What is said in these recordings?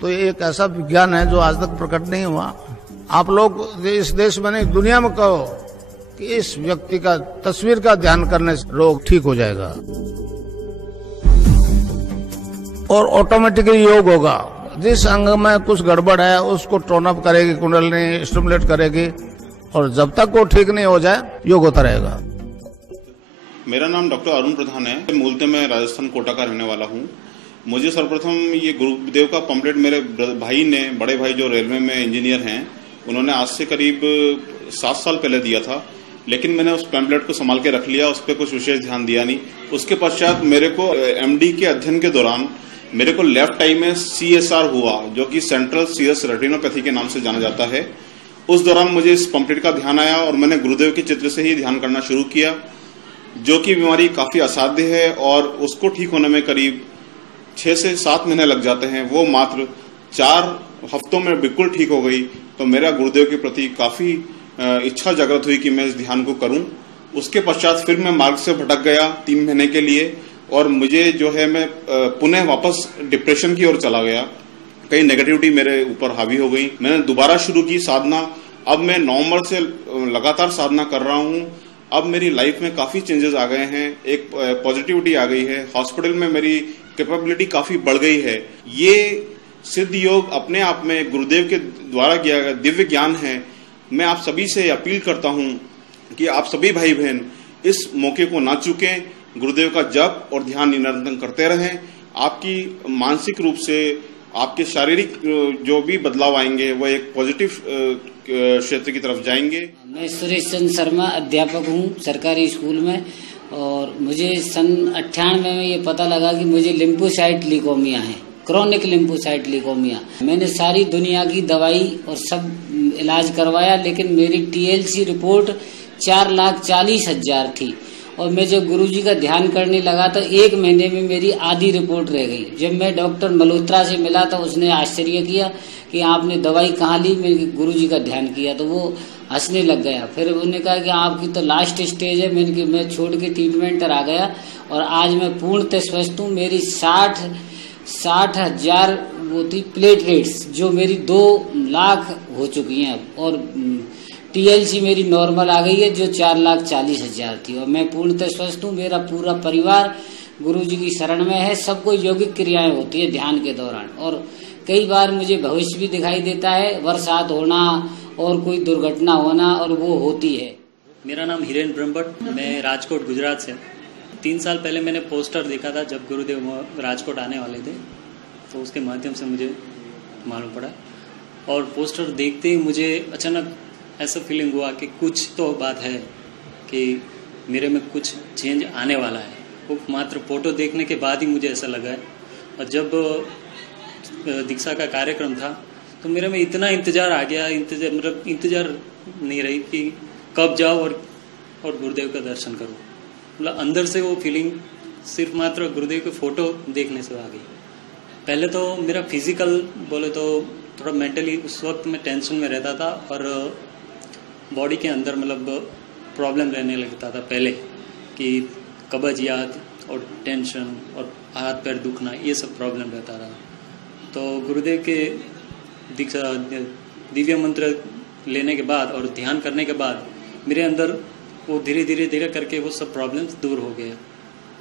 तो ये एक ऐसा विज्ञान है जो आज तक प्रकट नहीं हुआ। आप लोग इस देश में नहीं, दुनिया में कहो कि इस व्यक्ति का तस्वीर का ध्यान करने से रोग ठीक हो जाएगा और ऑटोमेटिकली योग होगा। जिस अंग में कुछ गड़बड़ है उसको टोन अप करेगी कुंडलिनी, स्टिमुलेट करेगी, और जब तक वो ठीक नहीं हो जाए योग होता रहेगा। मेरा नाम डॉक्टर अरुण प्रधान है। मूलतः मैं राजस्थान कोटा का रहने वाला हूँ। मुझे सर्वप्रथम ये गुरुदेव का पम्पलेट मेरे भाई ने, बड़े भाई जो रेलवे में इंजीनियर हैं, उन्होंने आज से करीब 7 साल पहले दिया था, लेकिन मैंने उस पैम्पलेट को संभाल के रख लिया, उस पर कुछ विशेष ध्यान दिया नहीं। उसके पश्चात मेरे को एमडी के अध्ययन के दौरान मेरे को लेफ्ट आई में CSR हुआ, जो कि सेंट्रल सीरस रेटिनोपैथी के नाम से जाना जाता है। उस दौरान मुझे इस पम्पलेट का ध्यान आया और मैंने गुरुदेव के चित्र से ही ध्यान करना शुरू किया, जो कि बीमारी काफी असाध्य है और उसको ठीक होने में करीब 6 से 7 महीने लग जाते हैं। वो मात्र 4 हफ्तों में बिल्कुल ठीक हो गई। तो मेरा गुरुदेव के प्रति काफी इच्छा जागृत हुई कि मैं इस ध्यान को करूं। उसके पश्चात फिर मैं मार्ग से भटक गया 3 महीने के लिए, और मुझे जो है मैं पुनः वापस डिप्रेशन की ओर चला गया। कई नेगेटिविटी मेरे ऊपर हावी हो गई। मैंने दोबारा शुरू की साधना। अब मैं नवंबर से लगातार साधना कर रहा हूं। अब मेरी लाइफ में काफी चेंजेस आ गए हैं, एक पॉजिटिविटी आ गई है। हॉस्पिटल में मेरी कैपेबिलिटी काफी बढ़ गई है। ये सिद्ध योग अपने आप में गुरुदेव के द्वारा किया गया दिव्य ज्ञान है। मैं आप सभी से अपील करता हूं कि आप सभी भाई बहन इस मौके को ना चूकें। गुरुदेव का जप और ध्यान निरंतर करते रहें। आपकी मानसिक रूप से, आपके शारीरिक जो भी बदलाव आएंगे वो एक पॉजिटिव क्षेत्र की तरफ जाएंगे। मैं सुरेश चंद्र शर्मा अध्यापक हूँ सरकारी स्कूल में, और मुझे सन 98 में ये पता लगा कि मुझे लिम्फोसाइट लीकोमिया है, क्रॉनिक लिम्फोसाइट लीकोमिया। मैंने सारी दुनिया की दवाई और सब इलाज करवाया, लेकिन मेरी TLC रिपोर्ट 4,40,000 थी। और मैं जब गुरुजी का ध्यान करने लगा तो 1 महीने में मेरी आधी रिपोर्ट रह गई। जब मैं डॉक्टर मल्होत्रा से मिला तो उसने आश्चर्य किया कि आपने दवाई कहाँ ली। मैंने गुरुजी का ध्यान किया तो वो हंसने लग गया। फिर उन्होंने कहा कि आपकी तो लास्ट स्टेज है। मैं छोड़ के ट्रीटमेंट आ गया और आज मैं पूर्णतः स्वस्थ हूँ। मेरी 60,000 वो थी प्लेटलेट्स, जो मेरी 2 लाख हो चुकी हैं, और TLC मेरी नॉर्मल आ गई है जो 4,40,000 थी, और मैं पूर्णतः स्वस्थ हूँ। मेरा पूरा परिवार गुरुजी की शरण में है। सबको यौगिक क्रियाएं होती है ध्यान के दौरान, और कई बार मुझे भविष्य भी दिखाई देता है, बरसात होना और कोई दुर्घटना होना, और वो होती है। मेरा नाम हिरेन ब्रह्मभट्ट, मैं राजकोट गुजरात से। 3 साल पहले मैंने पोस्टर देखा था जब गुरुदेव राजकोट आने वाले थे, तो उसके माध्यम से मुझे मालूम पड़ा, और पोस्टर देखते ही मुझे अचानक ऐसा फीलिंग हुआ कि कुछ तो बात है, कि मेरे में कुछ चेंज आने वाला है। वो मात्र फोटो देखने के बाद ही मुझे ऐसा लगा है। और जब दीक्षा का कार्यक्रम था तो मेरे में इतना इंतजार आ गया, इंतजार नहीं रही कि कब जाओ और गुरुदेव का दर्शन करूं। मतलब अंदर से वो फीलिंग सिर्फ मात्र गुरुदेव के फोटो देखने से आ गई। पहले तो मेरा फिजिकल बोले तो थोड़ा मेंटली उस वक्त मैं टेंशन में रहता था, और बॉडी के अंदर मतलब प्रॉब्लम रहने लगता था पहले, कि कब्जियत और टेंशन और हाथ पैर दुखना, ये सब प्रॉब्लम रहता रहा। तो गुरुदेव के दीक्षा दिव्य मंत्र लेने के बाद और ध्यान करने के बाद मेरे अंदर वो धीरे धीरे करके वो सब प्रॉब्लम्स दूर हो गए,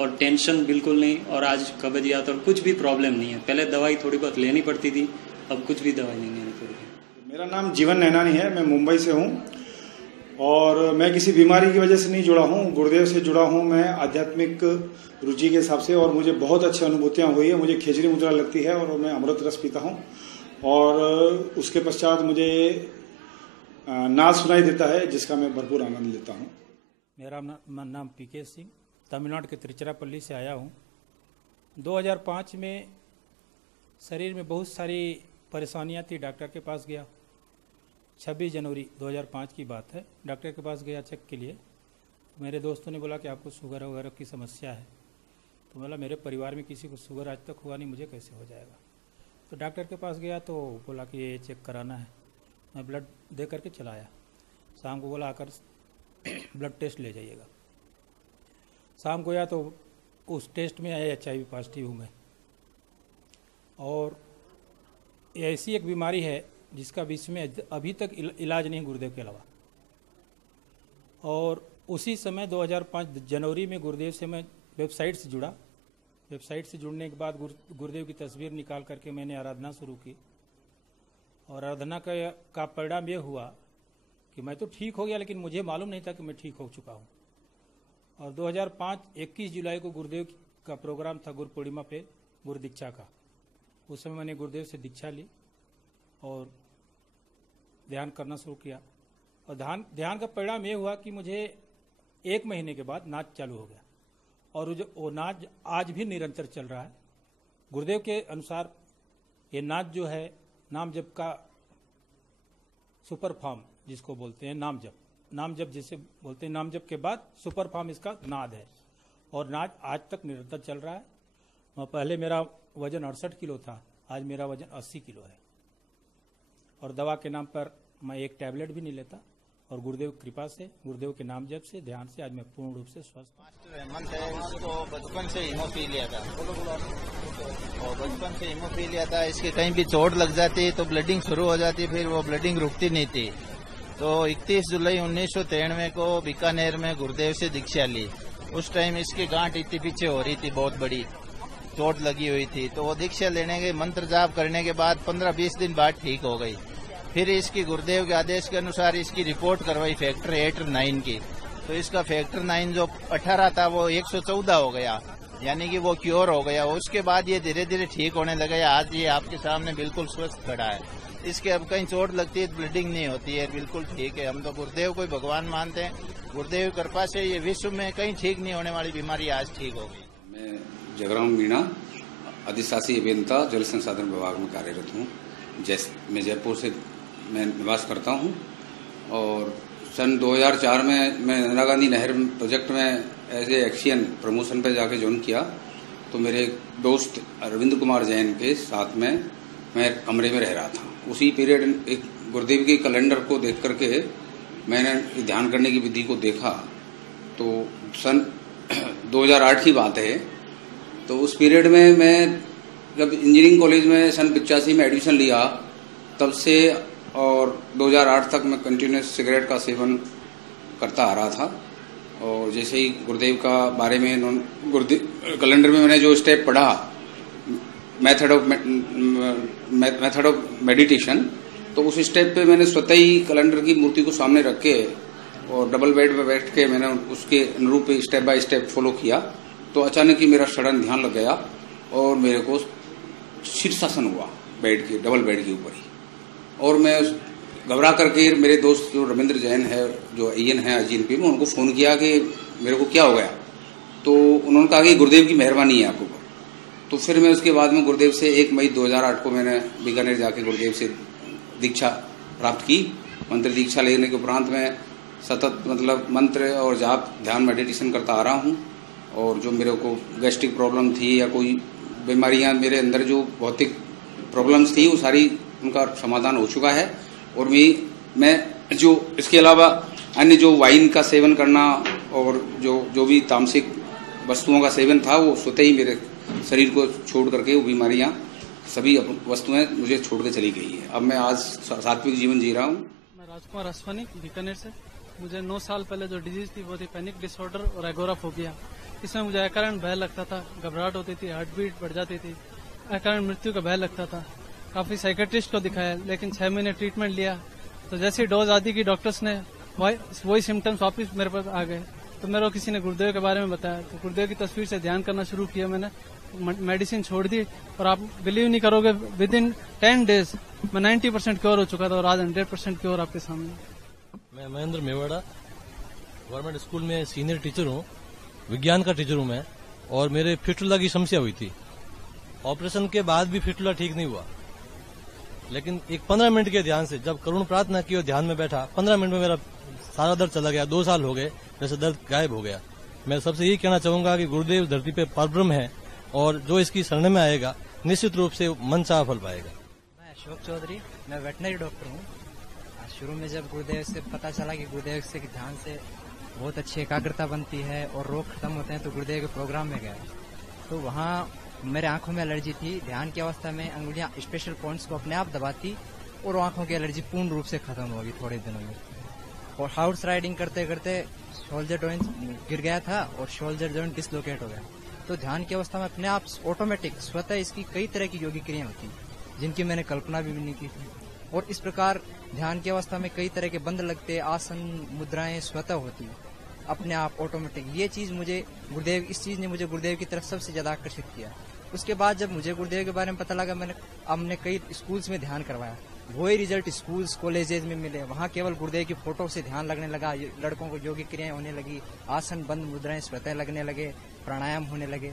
और टेंशन बिल्कुल नहीं, और आज कब्जियत और कुछ भी प्रॉब्लम नहीं है। पहले दवाई थोड़ी बहुत लेनी पड़ती थी, अब कुछ भी दवाई नहीं लेनी पड़ती। मेरा नाम जीवन नैनानी है, मैं मुंबई से हूँ, और मैं किसी बीमारी की वजह से नहीं जुड़ा हूँ, गुरुदेव से जुड़ा हूँ मैं आध्यात्मिक रुचि के हिसाब से, और मुझे बहुत अच्छी अनुभूतियाँ हुई है। मुझे खिचड़ी मुद्रा लगती है और मैं अमृत रस पीता हूँ, और उसके पश्चात मुझे नाद सुनाई देता है, जिसका मैं भरपूर आनंद लेता हूँ। मेरा नाम PK सिंह, तमिलनाडु के तिरुचिरापल्ली से आया हूँ। 2005 में शरीर में बहुत सारी परेशानियाँ थी, डॉक्टर के पास गया। 26 जनवरी 2005 की बात है। डॉक्टर के पास गया चेक के लिए। मेरे दोस्तों ने बोला कि आपको शुगर वगैरह की समस्या है। तो बोला मेरे परिवार में किसी को शुगर आज तक हुआ नहीं, मुझे कैसे हो जाएगा। तो डॉक्टर के पास गया तो बोला कि ये चेक कराना है। मैं ब्लड दे करके चला आया। शाम को बोला आकर ब्लड टेस्ट ले जाइएगा। शाम को आया तो उस टेस्ट में आया HIV पॉजिटिव हूँ मैं, और ऐसी एक बीमारी है जिसका विश्व में अभी तक इलाज नहीं गुरुदेव के अलावा। और उसी समय 2005 जनवरी में गुरुदेव से मैं वेबसाइट से जुड़ा। वेबसाइट से जुड़ने के बाद गुरुदेव की तस्वीर निकाल करके मैंने आराधना शुरू की, और आराधना का परिणाम ये हुआ कि मैं तो ठीक हो गया, लेकिन मुझे मालूम नहीं था कि मैं ठीक हो चुका हूँ। और 2005 21 जुलाई को गुरुदेव का प्रोग्राम था गुरु पूर्णिमा पे, गुरु दीक्षा का। उस समय मैंने गुरुदेव से दीक्षा ली और ध्यान करना शुरू किया। और ध्यान का परिणाम ये हुआ कि मुझे 1 महीने के बाद नाच चालू हो गया, और वो नाच आज भी निरंतर चल रहा है। गुरुदेव के अनुसार ये नाच जो है नाम जप का सुपर फॉर्म जिसको बोलते हैं, नाम जप जिसे बोलते हैं, नाम जप के बाद सुपर फॉर्म इसका नाद है, और नाच आज तक निरंतर चल रहा है। पहले मेरा वजन 68 किलो था, आज मेरा वजन 80 किलो है। और दवा के नाम पर मैं एक टैबलेट भी नहीं लेता, और गुरुदेव की कृपा से, गुरुदेव के नाम जप से, ध्यान से आज मैं पूर्ण रूप से स्वस्थ। मास्टर हेमंत है, उसको बचपन से हीमोफीलिया था, और बचपन से हीमोफीलिया था। इसके कहीं भी चोट लग जाती तो ब्लडिंग शुरू हो जाती, फिर वो ब्लडिंग रुकती नहीं थी। तो 31 जुलाई 1993 को बीकानेर में गुरुदेव से दीक्षा ली। उस टाइम इसकी गांठ इतनी पीछे हो रही थी, बहुत बड़ी चोट लगी हुई थी। तो वो दीक्षा लेने के मंत्र जाप करने के बाद 15-20 दिन बाद ठीक हो गई। फिर इसकी गुरुदेव के आदेश के अनुसार इसकी रिपोर्ट करवाई फैक्टर 8 और 9 की। तो इसका फैक्टर 9 जो 18 था वो 114 हो गया, यानी कि वो क्योर हो गया। उसके बाद ये धीरे धीरे ठीक होने लगा। आज ये आपके सामने बिल्कुल स्वस्थ खड़ा है। इसके अब कहीं चोट लगती है, ब्लीडिंग नहीं होती है, बिल्कुल ठीक है। हम तो गुरुदेव को भगवान मानते हैं। गुरुदेव की कृपा से ये विश्व में कहीं ठीक नहीं होने वाली बीमारी आज ठीक हो गई। मैं जगराम मीणा, अधिशासी अभियंता जल संसाधन विभाग में कार्यरत हूँ। मैं जयपुर से मैं निवास करता हूँ, और सन 2004 में मैं इंदिरा गांधी नहर प्रोजेक्ट में एज ए एक्शन प्रमोशन पे जाके ज्वाइन किया। तो मेरे दोस्त अरविंद कुमार जैन के साथ में मैं कमरे में रह रहा था। उसी पीरियड एक गुरुदेव के कैलेंडर को देख करके मैंने ध्यान करने की विधि को देखा। तो सन 2008 की बात है। तो उस पीरियड में मैं जब इंजीनियरिंग कॉलेज में सन 85 में एडमिशन लिया, तब से और 2008 तक मैं कंटिन्यूस सिगरेट का सेवन करता आ रहा था। और जैसे ही गुरुदेव का बारे में कैलेंडर में मैंने जो स्टेप पढ़ा, मेथड ऑफ मेडिटेशन, तो उस स्टेप पे मैंने स्वतः ही कैलेंडर की मूर्ति को सामने रख के और डबल बेड पे बैठ के मैंने उसके अनुरूप स्टेप बाय स्टेप फॉलो किया। तो अचानक ही मेरा सडन ध्यान लग गया और मेरे को शीर्षासन हुआ बेड के, डबल बेड के ऊपर ही। और मैं घबरा करके मेरे दोस्त जो रविंद्र जैन है, जो AN है IGNP में, उनको फोन किया कि मेरे को क्या हो गया। तो उन्होंने कहा कि गुरुदेव की मेहरबानी है आपको। तो फिर मैं उसके बाद में गुरुदेव से 1 मई 2008 को मैंने बीकानेर जाके गुरुदेव से दीक्षा प्राप्त की। मंत्र दीक्षा लेने के उपरांत में सतत मंत्र और जाप ध्यान मेडिटेशन करता आ रहा हूँ। और जो मेरे को गैस्ट्रिक प्रॉब्लम थी या कोई बीमारियां मेरे अंदर जो भौतिक प्रॉब्लम्स थी, वो सारी उनका समाधान हो चुका है। और मैं जो इसके अलावा अन्य जो वाइन का सेवन करना और जो भी तामसिक वस्तुओं का सेवन था, वो स्वतः ही मेरे शरीर को छोड़ करके वो बीमारियां सभी वस्तुएं मुझे छोड़ के चली गई है। अब मैं आज सात्विक जीवन जी रहा हूँ। मैं राजकुमार अश्वनी, बीकानेर से। मुझे 9 साल पहले जो डिजीज थी वो थी पैनिक डिसऑर्डर और एगोराफोबिया। इसमें मुझे अकारण भय लगता था, घबराहट होती थी, हार्ट बीट बढ़ जाती थी, अकारण मृत्यु का भय लगता था। काफी साइकेट्रिस्ट को दिखाया, लेकिन 6 महीने ट्रीटमेंट लिया तो जैसी डोज आदि की डॉक्टर्स ने वही सिम्टम्स वापस मेरे पास आ गए। तो मेरे को किसी ने गुरुदेव के बारे में बताया, तो गुरुदेव की तस्वीर से ध्यान करना शुरू किया मैंने, मेडिसिन छोड़ दी। और आप बिलीव नहीं करोगे, विद इन 10 डेज मैं 90% क्योर हो चुका था, और आज 100% क्योर आपके सामने। मैं महेंद्र मेवाड़ा, गवर्नमेंट स्कूल में सीनियर टीचर हूँ, विज्ञान का टीचर हूँ मैं। और मेरे फिस्टुला की समस्या हुई थी। ऑपरेशन के बाद भी फिस्टुला ठीक नहीं हुआ, लेकिन एक 15 मिनट के ध्यान से जब करुण प्रार्थना की और ध्यान में बैठा, 15 मिनट में मेरा सारा दर्द चला गया। 2 साल हो गए जैसे दर्द गायब हो गया। मैं सबसे यही कहना चाहूंगा कि गुरुदेव धरती पे परब्रह्म है, और जो इसकी शरण में आएगा निश्चित रूप से मन चाह फल पाएगा। मैं अशोक चौधरी, मैं वेटनरी डॉक्टर हूँ। शुरू में जब गुरुदेव से पता चला कि गुरुदेव से ध्यान से बहुत अच्छी एकाग्रता बनती है और रोग खत्म होते हैं, तो गुरुदेव के प्रोग्राम में गया। तो वहाँ मेरे आंखों में एलर्जी थी। ध्यान की अवस्था में अंगुलियां स्पेशल पॉइंट्स को अपने आप दबाती और आंखों की एलर्जी पूर्ण रूप से खत्म होगी थोड़े दिनों में। और हाउस राइडिंग करते करते शोल्डर जॉइंट गिर गया था और शोल्डर जॉइंट डिसलोकेट हो गया। तो ध्यान की अवस्था में अपने आप ऑटोमेटिक स्वतः इसकी कई तरह की योगिक क्रियाएं होती जिनकी मैंने कल्पना भी नहीं की थी। और इस प्रकार ध्यान की अवस्था में कई तरह के बंद लगते, आसन मुद्राएं स्वतः होती अपने आप ऑटोमेटिक। ये चीज मुझे गुरुदेव, इस चीज ने मुझे गुरुदेव की तरफ सबसे ज्यादा आकर्षित किया। उसके बाद जब मुझे गुरुदेव के बारे में पता लगा, हमने कई स्कूल्स में ध्यान करवाया, वही रिजल्ट स्कूल्स कॉलेजेस में मिले। वहाँ केवल गुरुदेव की फोटो से ध्यान लगने लगा, लड़कों को योगिक क्रियाएं होने लगी, आसन बंद मुद्राएं स्वतः लगने लगे, प्राणायाम होने लगे।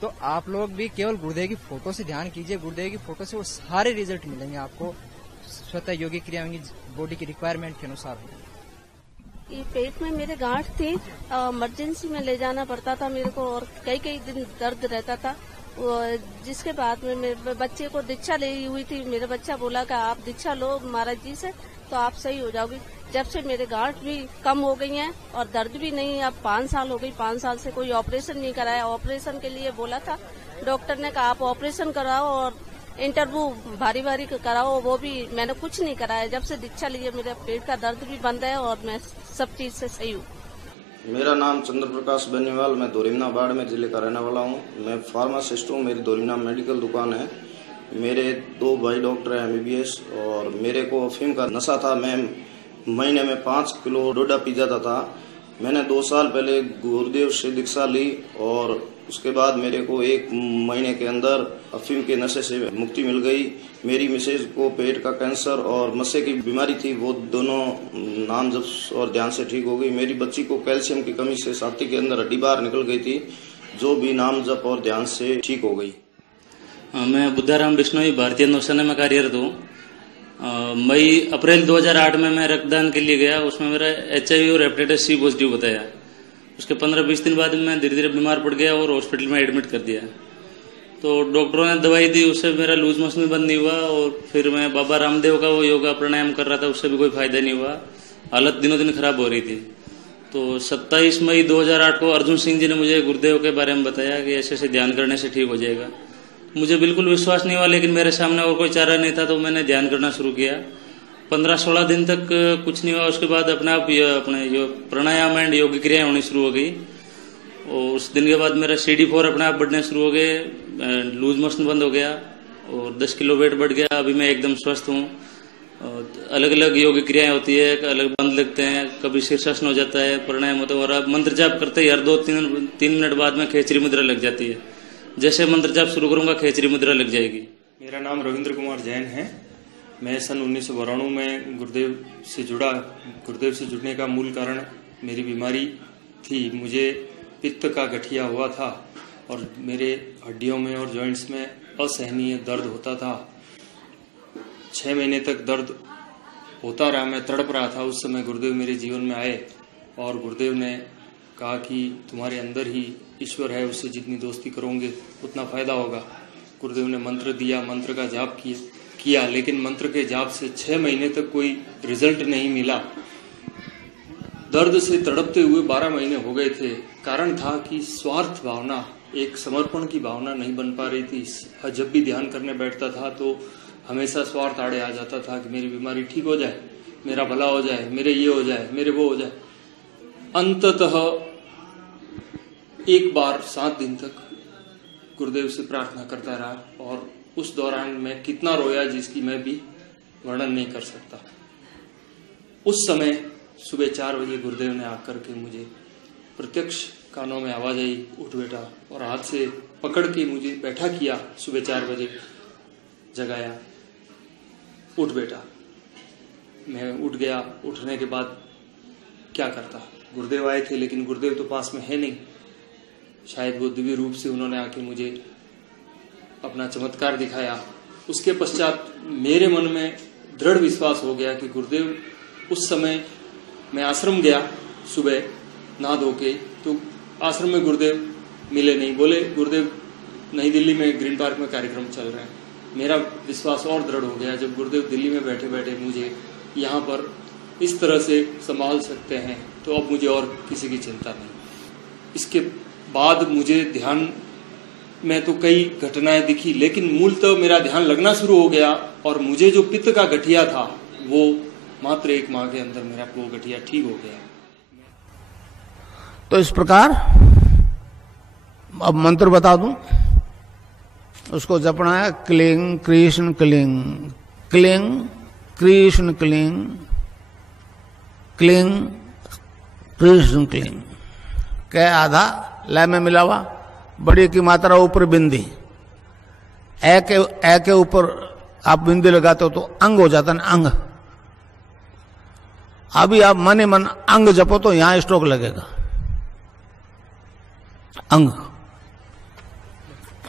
तो आप लोग भी केवल गुरुदेव की फोटो से ध्यान कीजिए, गुरुदेव की फोटो से वो सारे रिजल्ट मिलेंगे आपको, स्वतः योगिक क्रिया होंगी, बॉडी की रिक्वायरमेंट के अनुसार होगी। ये पेट में मेरे गांठ थी, इमरजेंसी में ले जाना पड़ता था मेरे को और कई दिन दर्द रहता था। जिसके बाद में मेरे बच्चे को दीक्षा ली हुई थी। मेरा बच्चा बोला कि आप दीक्षा लो महाराज जी से तो आप सही हो जाओगे। जब से मेरे गांठ भी कम हो गई हैं और दर्द भी नहीं। अब 5 साल हो गई, 5 साल से कोई ऑपरेशन नहीं कराया। ऑपरेशन के लिए बोला था डॉक्टर ने, कहा आप ऑपरेशन कराओ और इंटरव्यू भारी कराओ, वो भी मैंने कुछ नहीं कराया। जब से दीक्षा ली है मेरे पेट का दर्द भी बंद है और मैं सब चीज से सही हूँ। मेरा नाम चंद्र प्रकाश बेनीवाल, मैं दोरिमना बाड़मेर जिले का रहने वाला हूँ। मैं फार्मासिस्ट हूँ, मेरी दोरिमना मेडिकल दुकान है। मेरे 2 भाई डॉक्टर हैं MBBS और मेरे को अफीम का नशा था। मैं महीने में 5 किलो डोडा पी जाता था। मैंने 2 साल पहले गुरुदेव से दीक्षा ली और उसके बाद मेरे को 1 महीने के अंदर अफीम के नशे से मुक्ति मिल गई। मेरी मिसेज को पेट का कैंसर और मस्से की बीमारी थी, वो दोनों नाम जप और ध्यान से ठीक हो गई। मेरी बच्ची को कैल्शियम की कमी से छाती के अंदर हड्डी बाहर निकल गई थी, जो भी नाम जप और ध्यान से ठीक हो गई। मैं बुद्धाराम बिश्नोई भारतीय नौसेना में कार्यरत हूँ। अप्रैल 2008 में मैं रक्तदान के लिए गया। उसमें मेरा HIV और हेपेटाइटिस C पॉजिटिव बताया। उसके 15-20 दिन बाद में धीरे धीरे बीमार पड़ गया और हॉस्पिटल में एडमिट कर दिया। तो डॉक्टरों ने दवाई दी, उससे मेरा लूज मोशन भी बंद नहीं हुआ। और फिर मैं बाबा रामदेव का वो योगा प्राणायाम कर रहा था, उससे भी कोई फायदा नहीं हुआ। हालत दिनों दिन खराब हो रही थी। तो 27 मई 2008 को अर्जुन सिंह जी ने मुझे गुरुदेव के बारे में बताया कि ऐसे ध्यान करने से ठीक हो जाएगा। मुझे बिल्कुल विश्वास नहीं हुआ, लेकिन मेरे सामने और कोई चारा नहीं था, तो मैंने ध्यान करना शुरू किया। 15-16 दिन तक कुछ नहीं हुआ। उसके बाद अपने आप अपने प्राणायाम एंड योग क्रियाएं होनी शुरू हो गई। और उस दिन के बाद मेरा CD4 अपने आप बढ़ने शुरू हो गए, लूज मोशन बंद हो गया और 10 किलो वेट बढ़ गया। अभी मैं एकदम स्वस्थ हूँ। अलग अलग योग क्रियाएं होती है, अलग बंद लगते हैं, कभी शीर्षासन हो जाता है, प्राणायाम होता है। और अब मंत्र जाप करते ही हर 2-3 मिनट बाद में खेचरी मुद्रा लग जाती है। जैसे मंत्र जाप शुरू करूंगा खेचरी मुद्रा लग जाएगी। मेरा नाम रविंद्र कुमार जैन है। मैं सन 1992 में गुरुदेव से जुड़ा। गुरुदेव से जुड़ने का मूल कारण मेरी बीमारी थी। मुझे पित्त का गठिया हुआ था और मेरे हड्डियों में और जॉइंट्स में असहनीय दर्द होता था। 6 महीने तक दर्द होता रहा, मैं तड़प रहा था। उस समय गुरुदेव मेरे जीवन में आए और गुरुदेव ने कहा कि तुम्हारे अंदर ही ईश्वर है, उससे जितनी दोस्ती करोगे उतना फायदा होगा। गुरुदेव ने मंत्र दिया, मंत्र का जाप किया, लेकिन मंत्र के जाप से 6 महीने तक कोई रिजल्ट नहीं मिला। दर्द से तड़पते हुए 12 महीने हो गए थे। कारण था कि स्वार्थ भावना, एक समर्पण की भावना नहीं बन पा रही थी। जब भी ध्यान करने बैठता था तो हमेशा स्वार्थ आड़े आ जाता था कि मेरी बीमारी ठीक हो जाए, मेरा भला हो जाए, मेरे ये हो जाए, मेरे वो हो जाए। अंततः एक बार 7 दिन तक गुरुदेव से प्रार्थना करता रहा और उस दौरान मैं कितना रोया जिसकी मैं भी वर्णन नहीं कर सकता। उस समय सुबह 4 बजे गुरुदेव ने आकर के मुझे प्रत्यक्ष कानों में आवाज आई, उठ बेटा, और हाथ से पकड़ के मुझे बैठा किया। सुबह 4 बजे जगाया, उठ बेटा। मैं उठ गया। उठने के बाद क्या करता, गुरुदेव आए थे लेकिन गुरुदेव तो पास में है नहीं। शायद वो दिव्य रूप से उन्होंने आके मुझे अपना चमत्कार दिखाया। उसके पश्चात मेरे मन में दृढ़ विश्वास हो गया कि गुरुदेव, उस समय मैं आश्रम गया सुबह नहा धो के, तो आश्रम में गुरुदेव मिले नहीं। बोले गुरुदेव नई दिल्ली में ग्रीन पार्क में कार्यक्रम चल रहे हैं। मेरा विश्वास और दृढ़ हो गया जब गुरुदेव दिल्ली में बैठे बैठे मुझे यहाँ पर इस तरह से संभाल सकते हैं, तो अब मुझे और किसी की चिंता नहीं। इसके बाद मुझे ध्यान में तो कई घटनाएं दिखी, लेकिन मूलतः मेरा ध्यान लगना शुरू हो गया और मुझे जो पित्त का गठिया था वो मात्र 1 माह के अंदर मेरा वो गठिया ठीक हो गया। तो इस प्रकार अब मंत्र बता दूं, उसको जपना है cling Krishna cling, cling Krishna cling, cling Krishna cling. कै आधा लय में मिला हुआ, बड़ी की मात्रा ऊपर बिंदी, ए के ऊपर आप बिंदी लगाते हो तो अंग हो जाता है ना, अंग। अभी आप मन ही मन अंग जपो तो यहां स्ट्रोक लगेगा, अंग।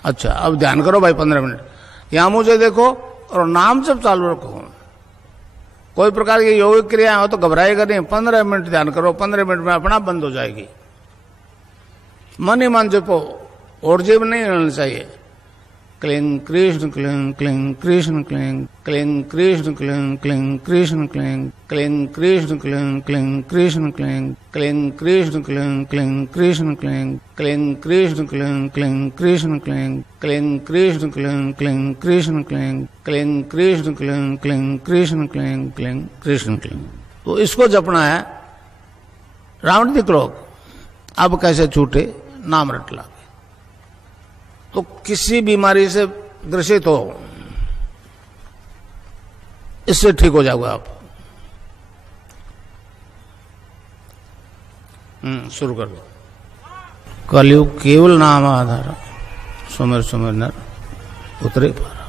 अच्छा, अब ध्यान करो भाई 15 मिनट, यहां मुझे देखो और नाम जब चालू रखो। कोई प्रकार की योगिक क्रिया हो तो घबराएगा नहीं, 15 मिनट ध्यान करो, 15 मिनट में अपना बंद हो जाएगी। मन ही मन जपो, और जीव नहीं रहना चाहिए। Cling Krishna cling, cling Krishna cling, cling Krishna cling, cling Krishna cling, cling Krishna cling, cling Krishna cling, cling Krishna cling, cling Krishna cling, cling Krishna cling, cling Krishna cling, cling Krishna cling, cling Krishna cling, cling Krishna cling, cling Krishna cling, cling Krishna cling. तो इसको जपना है राउंड द क्लॉक। अब कैसे छूटे, नाम रट ला। तो किसी बीमारी से ग्रसित हो, इससे ठीक हो जाओगे आप। शुरू कर दो। कलयुग केवल नाम आधार, सुमिर सुमिर नर उतरे पार।